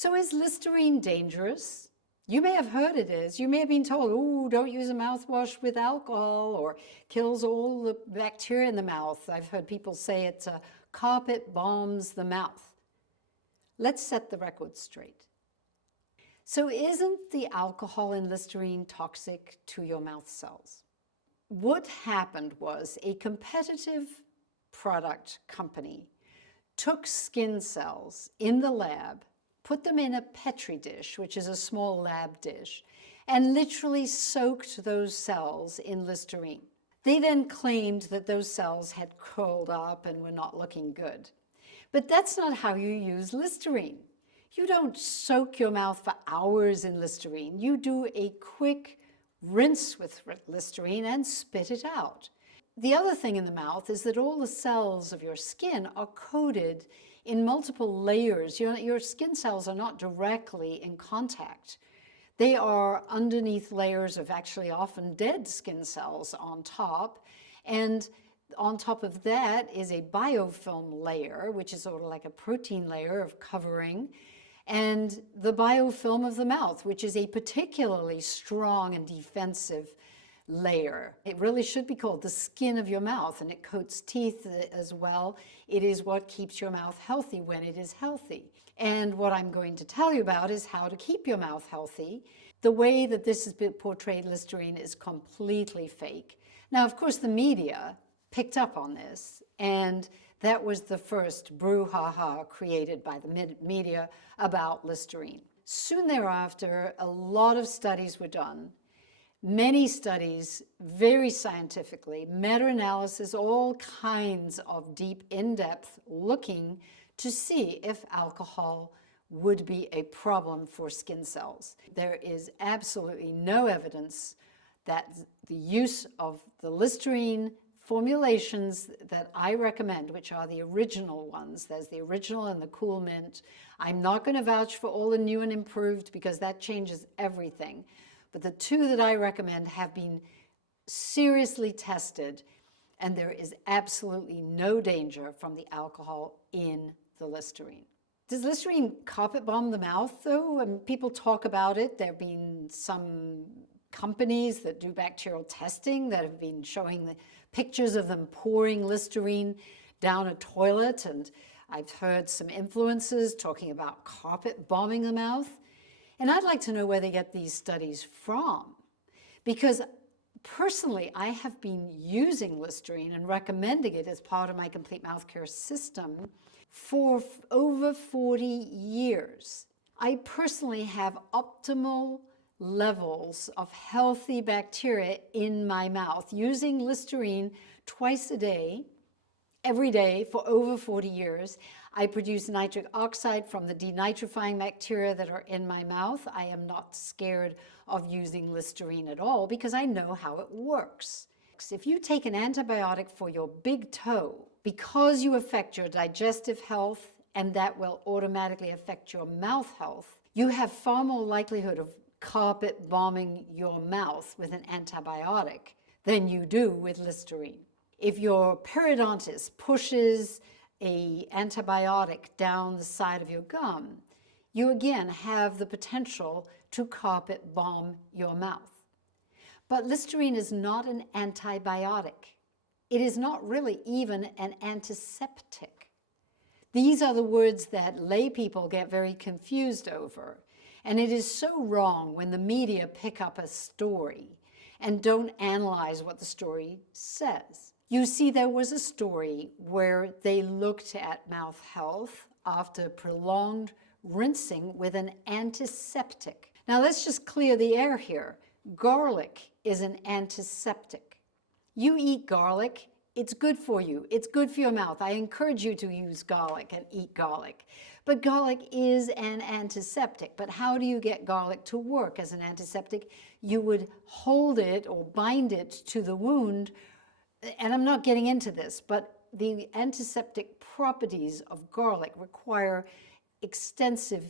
So is Listerine dangerous? You may have heard it is. You may have been told, oh, don't use a mouthwash with alcohol or kills all the bacteria in the mouth. I've heard people say it carpet bombs the mouth. Let's set the record straight. So isn't the alcohol in Listerine toxic to your mouth cells? What happened was a competitive product company took skin cells in the lab, put them in a Petri dish, which is a small lab dish, and literally soaked those cells in Listerine. They then claimed that those cells had curled up and were not looking good. But that's not how you use Listerine. You don't soak your mouth for hours in Listerine. You do a quick rinse with Listerine and spit it out. The other thing in the mouth is that all the cells of your skin are coated in multiple layers. Your skin cells are not directly in contact. They are underneath layers of actually often dead skin cells on top. And on top of that is a biofilm layer, which is sort of like a protein layer of covering, and the biofilm of the mouth, which is a particularly strong and defensive layer. It really should be called the skin of your mouth, and it coats teeth as well. It is what keeps your mouth healthy when it is healthy. And what I'm going to tell you about is how to keep your mouth healthy. The way that this has been portrayed, Listerine, is completely fake. Now, of course, the media picked up on this, and that was the first brouhaha created by the media about Listerine. Soon thereafter, a lot of studies were done. Many studies, very scientifically, meta-analysis, all kinds of deep, in-depth looking to see if alcohol would be a problem for skin cells. There is absolutely no evidence that the use of the Listerine formulations that I recommend, which are the original ones, there's the original and the Cool Mint. I'm not going to vouch for all the new and improved because that changes everything. But the two that I recommend have been seriously tested, and there is absolutely no danger from the alcohol in the Listerine. Does Listerine carpet bomb the mouth, though? And people talk about it. There have been some companies that do bacterial testing that have been showing the pictures of them pouring Listerine down a toilet, and I've heard some influencers talking about carpet bombing the mouth. And I'd like to know where they get these studies from, because personally, I have been using Listerine and recommending it as part of my complete mouth care system for over 40 years. I personally have optimal levels of healthy bacteria in my mouth using Listerine twice a day, every day for over 40 years. I produce nitric oxide from the denitrifying bacteria that are in my mouth. I am not scared of using Listerine at all because I know how it works. If you take an antibiotic for your big toe, because you affect your digestive health, and that will automatically affect your mouth health, you have far more likelihood of carpet bombing your mouth with an antibiotic than you do with Listerine. If your periodontist pushes an antibiotic down the side of your gum, you again have the potential to carpet bomb your mouth. But Listerine is not an antibiotic. It is not really even an antiseptic. These are the words that lay people get very confused over. And it is so wrong when the media pick up a story and don't analyze what the story says. You see, there was a story where they looked at mouth health after prolonged rinsing with an antiseptic. Now let's just clear the air here. Garlic is an antiseptic. You eat garlic, it's good for you. It's good for your mouth. I encourage you to use garlic and eat garlic. But garlic is an antiseptic. But how do you get garlic to work as an antiseptic? You would hold it or bind it to the wound. And I'm not getting into this, but the antiseptic properties of garlic require extensive,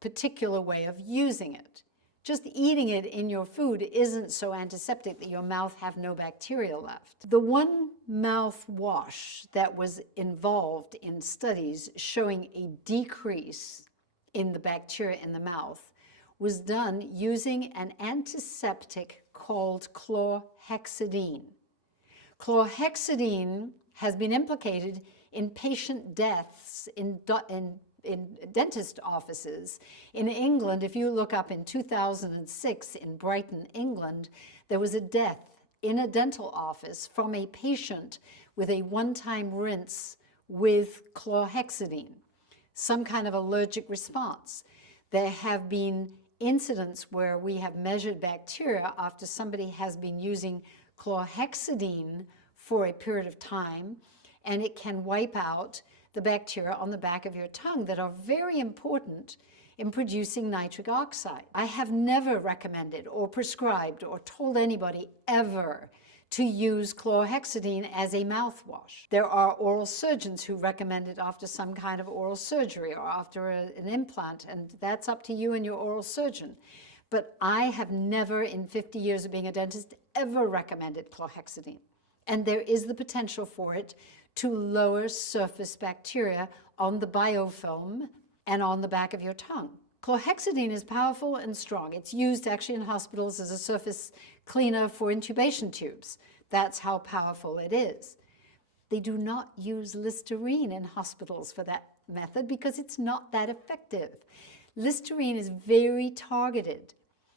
particular way of using it. Just eating it in your food isn't so antiseptic that your mouth have no bacteria left. The one mouthwash that was involved in studies showing a decrease in the bacteria in the mouth was done using an antiseptic called chlorhexidine. Chlorhexidine has been implicated in patient deaths in dentist offices. In England, if you look up in 2006 in Brighton, England, there was a death in a dental office from a patient with a one-time rinse with chlorhexidine, some kind of allergic response. There have been incidents where we have measured bacteria after somebody has been using chlorhexidine for a period of time, and it can wipe out the bacteria on the back of your tongue that are very important in producing nitric oxide. I have never recommended or prescribed or told anybody ever to use chlorhexidine as a mouthwash. There are oral surgeons who recommend it after some kind of oral surgery or after an implant, and that's up to you and your oral surgeon. But I have never, in 50 years of being a dentist, ever recommended chlorhexidine. And there is the potential for it to lower surface bacteria on the biofilm and on the back of your tongue. Chlorhexidine is powerful and strong. It's used actually in hospitals as a surface cleaner for intubation tubes. That's how powerful it is. They do not use Listerine in hospitals for that method because it's not that effective. Listerine is very targeted.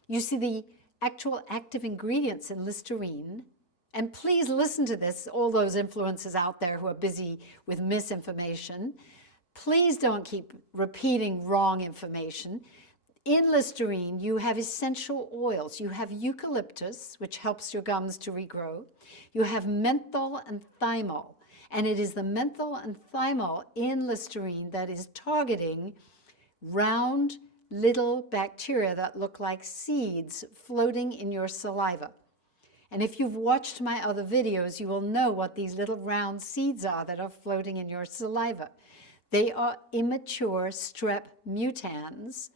You see the actual active ingredients in Listerine. And please listen to this, all those influencers out there who are busy with misinformation. Please don't keep repeating wrong information. In Listerine, you have essential oils. You have eucalyptus, which helps your gums to regrow. You have menthol and thymol. And it is the menthol and thymol in Listerine that is targeting round little bacteria that look like seeds floating in your saliva. And if you've watched my other videos, you will know what these little round seeds are that are floating in your saliva. They are immature strep mutans.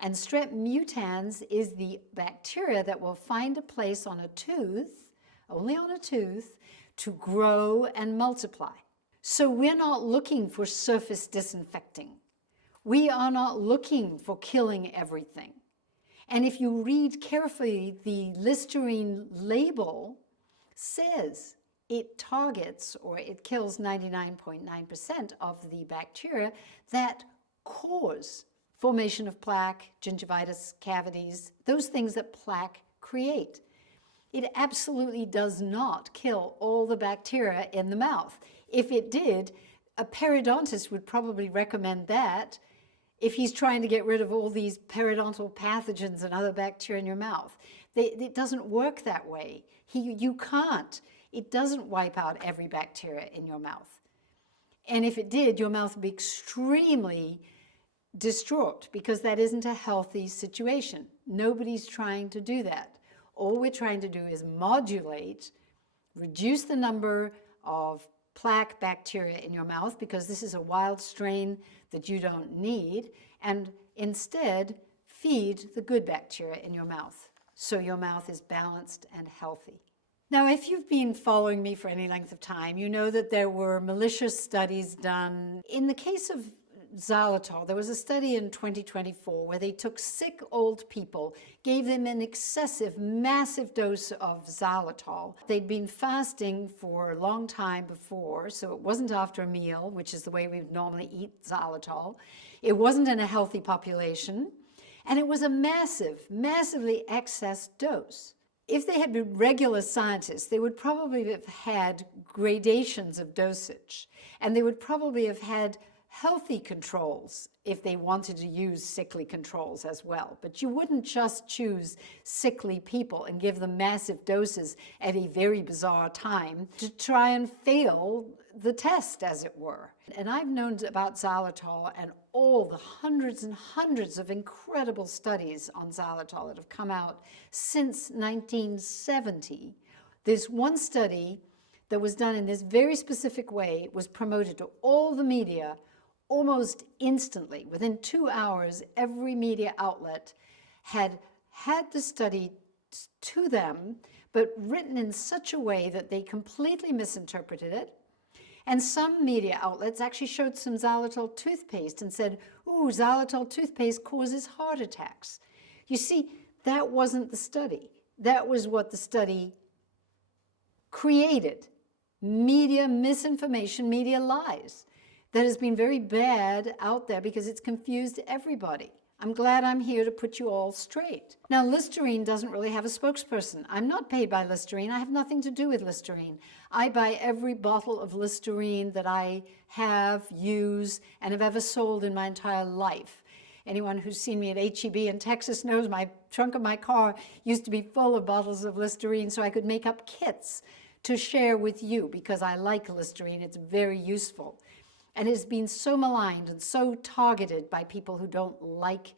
And strep mutans is the bacteria that will find a place on a tooth, only on a tooth, to grow and multiply. So we're not looking for surface disinfecting. We are not looking for killing everything. And if you read carefully, the Listerine label says it targets or it kills 99.9% of the bacteria that cause formation of plaque, gingivitis, cavities, those things that plaque create. It absolutely does not kill all the bacteria in the mouth. If it did, a periodontist would probably recommend that if he's trying to get rid of all these periodontal pathogens and other bacteria in your mouth. It doesn't work that way. You can't. It doesn't wipe out every bacteria in your mouth. And if it did, your mouth would be extremely distraught because that isn't a healthy situation. Nobody's trying to do that. All we're trying to do is modulate, reduce the number of plaque bacteria in your mouth because this is a wild strain that you don't need, and instead feed the good bacteria in your mouth so your mouth is balanced and healthy. Now, if you've been following me for any length of time, you know that there were malicious studies done. In the case of Xylitol, there was a study in 2024 where they took sick old people, gave them an excessive, massive dose of Xylitol. They'd been fasting for a long time before, so it wasn't after a meal, which is the way we would normally eat Xylitol. It wasn't in a healthy population, and it was a massively excess dose. If they had been regular scientists, they would probably have had gradations of dosage, and they would probably have had healthy controls if they wanted to use sickly controls as well. But you wouldn't just choose sickly people and give them massive doses at a very bizarre time to try and fail the test, as it were. And I've known about Xylitol and all the hundreds and hundreds of incredible studies on Xylitol that have come out since 1970. There's one study that was done in this very specific way, was promoted to all the media almost instantly. Within 2 hours, every media outlet had the study to them, but written in such a way that they completely misinterpreted it. And some media outlets actually showed some xylitol toothpaste and said, ooh, xylitol toothpaste causes heart attacks. You see, that wasn't the study. That was what the study created. Media misinformation, media lies. That has been very bad out there because it's confused everybody. I'm glad I'm here to put you all straight. Now, Listerine doesn't really have a spokesperson. I'm not paid by Listerine. I have nothing to do with Listerine. I buy every bottle of Listerine that I have, use, and have ever sold in my entire life. Anyone who's seen me at H-E-B in Texas knows my trunk of my car used to be full of bottles of Listerine so I could make up kits to share with you because I like Listerine. It's very useful. And it's been so maligned and so targeted by people who don't like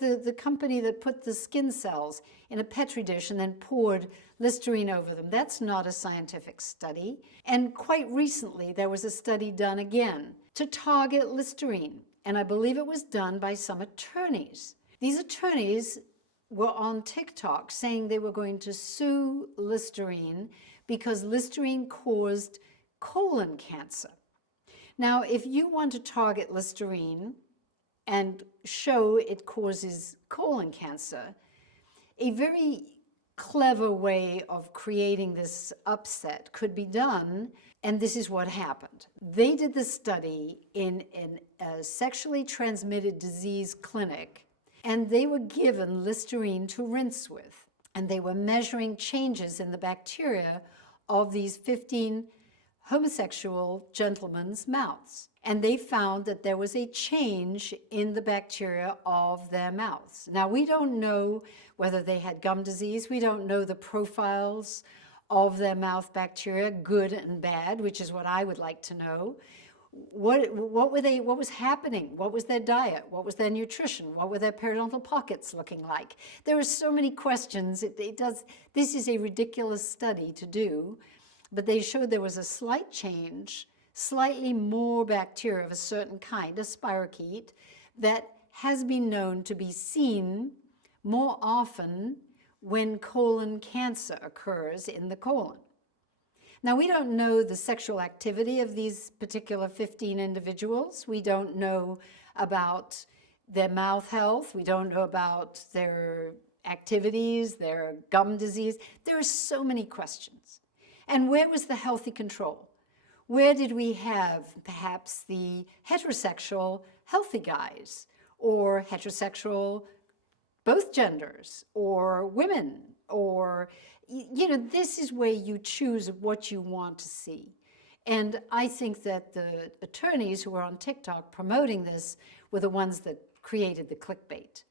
the company that put the skin cells in a Petri dish and then poured Listerine over them. That's not a scientific study. And quite recently, there was a study done again to target Listerine. And I believe it was done by some attorneys. These attorneys were on TikTok saying they were going to sue Listerine because Listerine caused colon cancer. Now, if you want to target Listerine and show it causes colon cancer, a very clever way of creating this upset could be done, and this is what happened. They did the study in a sexually transmitted disease clinic, and they were given Listerine to rinse with, and they were measuring changes in the bacteria of these 15 homosexual gentlemen's mouths. And they found that there was a change in the bacteria of their mouths. Now, we don't know whether they had gum disease. We don't know the profiles of their mouth bacteria, good and bad, which is what I would like to know. What was happening? What was their diet? What was their nutrition? What were their periodontal pockets looking like? There are so many questions. This is a ridiculous study to do. But they showed there was a slight change, slightly more bacteria of a certain kind, a spirochete, that has been known to be seen more often when colon cancer occurs in the colon. Now, we don't know the sexual activity of these particular 15 individuals. We don't know about their mouth health. We don't know about their activities, their gum disease. There are so many questions. And where was the healthy control? Where did we have perhaps the heterosexual healthy guys, or heterosexual both genders, or women, or, you know, this is where you choose what you want to see. And I think that the attorneys who were on TikTok promoting this were the ones that created the clickbait.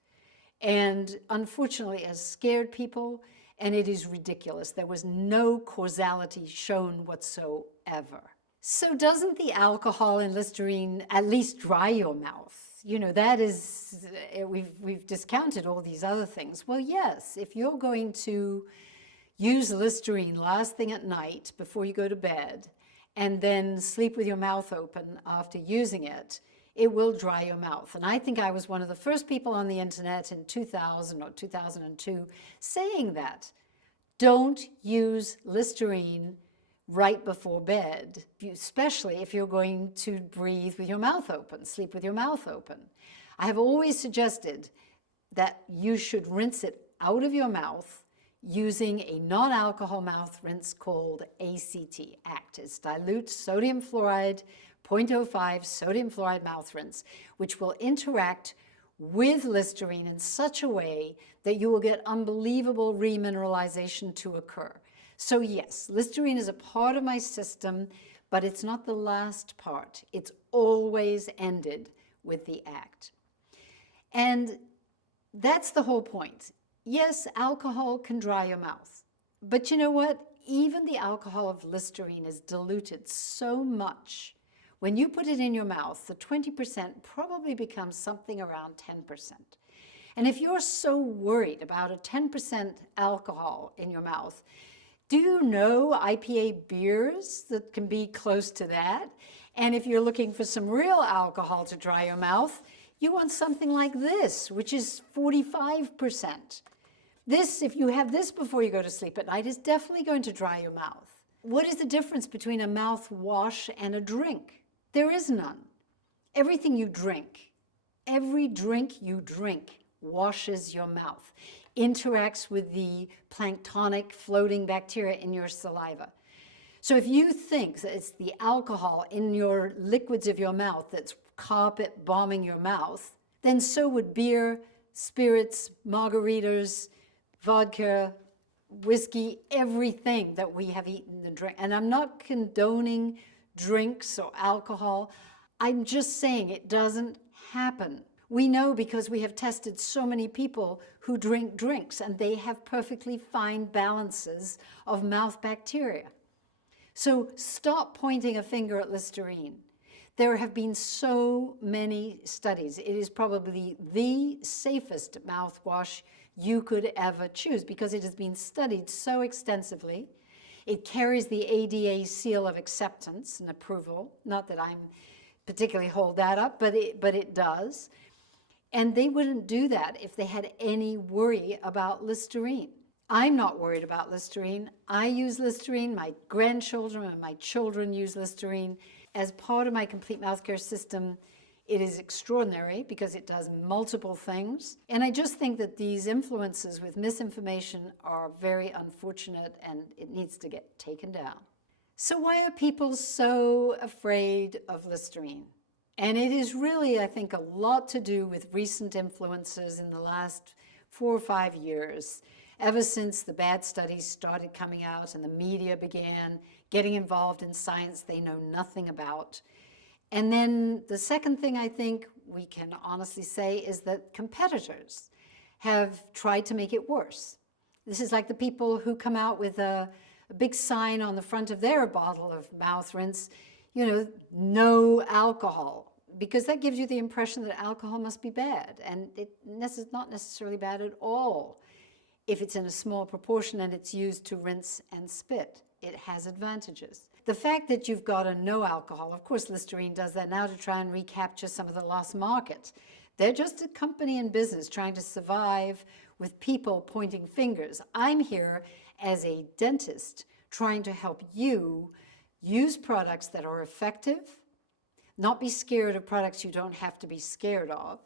And unfortunately, has scared people. And it is ridiculous. There was no causality shown whatsoever. So doesn't the alcohol in Listerine at least dry your mouth? You know, that is, we've discounted all these other things. Well, yes, if you're going to use Listerine last thing at night before you go to bed, and then sleep with your mouth open after using it, it will dry your mouth. And I think I was one of the first people on the internet in 2000 or 2002 saying that. Don't use Listerine right before bed, especially if you're going to breathe with your mouth open, sleep with your mouth open. I have always suggested that you should rinse it out of your mouth using a non-alcohol mouth rinse called ACT, ACT. It's dilute sodium fluoride, 0.05 sodium fluoride mouth rinse, which will interact with Listerine in such a way that you will get unbelievable remineralization to occur. So yes, Listerine is a part of my system, but it's not the last part. It's always ended with the ACT. And that's the whole point. Yes, alcohol can dry your mouth, but you know what? Even the alcohol of Listerine is diluted so much. When you put it in your mouth, the 20% probably becomes something around 10%. And if you're so worried about a 10% alcohol in your mouth, do you know IPA beers that can be close to that? And if you're looking for some real alcohol to dry your mouth, you want something like this, which is 45%. This, if you have this before you go to sleep at night, is definitely going to dry your mouth. What is the difference between a mouthwash and a drink? There is none. Everything you drink, every drink you drink washes your mouth, interacts with the planktonic floating bacteria in your saliva. So if you think that it's the alcohol in your liquids of your mouth that's carpet bombing your mouth, then so would beer, spirits, margaritas, vodka, whiskey, everything that we have eaten and drank. And I'm not condoning drinks or alcohol. I'm just saying it doesn't happen. We know because we have tested so many people who drink drinks and they have perfectly fine balances of mouth bacteria. So stop pointing a finger at Listerine. There have been so many studies. It is probably the safest mouthwash you could ever choose because it has been studied so extensively. It carries the ADA seal of acceptance and approval. Not that I'm particularly hold that up, but it does. And they wouldn't do that if they had any worry about Listerine. I'm not worried about Listerine. I use Listerine. My grandchildren and my children use Listerine. As part of my complete mouth care system, it is extraordinary because it does multiple things. And I just think that these influences with misinformation are very unfortunate and it needs to get taken down. So why are people so afraid of Listerine? And it is really, I think, a lot to do with recent influences in the last 4 or 5 years, ever since the bad studies started coming out and the media began getting involved in science they know nothing about. And then the second thing I think we can honestly say is that competitors have tried to make it worse. This is like the people who come out with a big sign on the front of their bottle of mouth rinse, you know, no alcohol, because that gives you the impression that alcohol must be bad, and it's not necessarily bad at all. If it's in a small proportion and it's used to rinse and spit, it has advantages. The fact that you've got a no alcohol, of course Listerine does that now to try and recapture some of the lost market. They're just a company in business trying to survive with people pointing fingers. I'm here as a dentist trying to help you use products that are effective, not be scared of products you don't have to be scared of,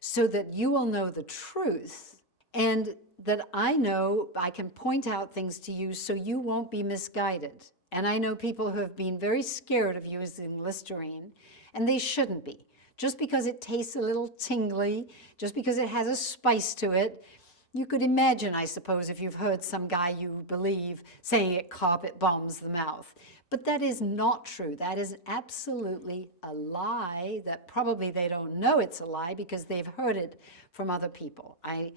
so that you will know the truth and that I know I can point out things to you so you won't be misguided. And I know people who have been very scared of using Listerine, and they shouldn't be. Just because it tastes a little tingly, just because it has a spice to it, you could imagine, I suppose, if you've heard some guy you believe saying it carpet bombs the mouth. But that is not true. That is absolutely a lie that probably they don't know it's a lie because they've heard it from other people. I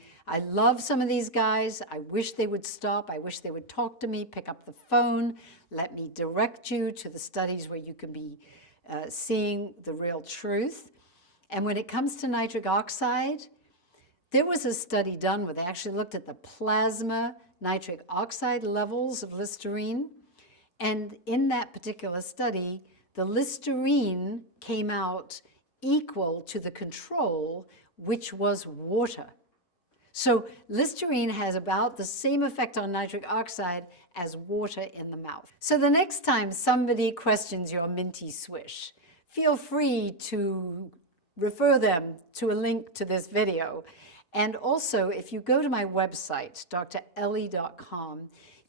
love some of these guys. I wish they would stop. I wish they would talk to me, pick up the phone, let me direct you to the studies where you can be seeing the real truth. And when it comes to nitric oxide, there was a study done where they actually looked at the plasma nitric oxide levels of Listerine. And in that particular study, the Listerine came out equal to the control, which was water. So Listerine has about the same effect on nitric oxide as water in the mouth. So the next time somebody questions your minty swish, feel free to refer them to a link to this video. And also, if you go to my website, drellie.com,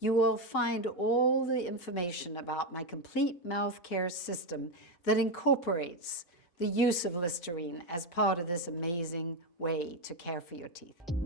you will find all the information about my complete mouth care system that incorporates the use of Listerine as part of this amazing way to care for your teeth.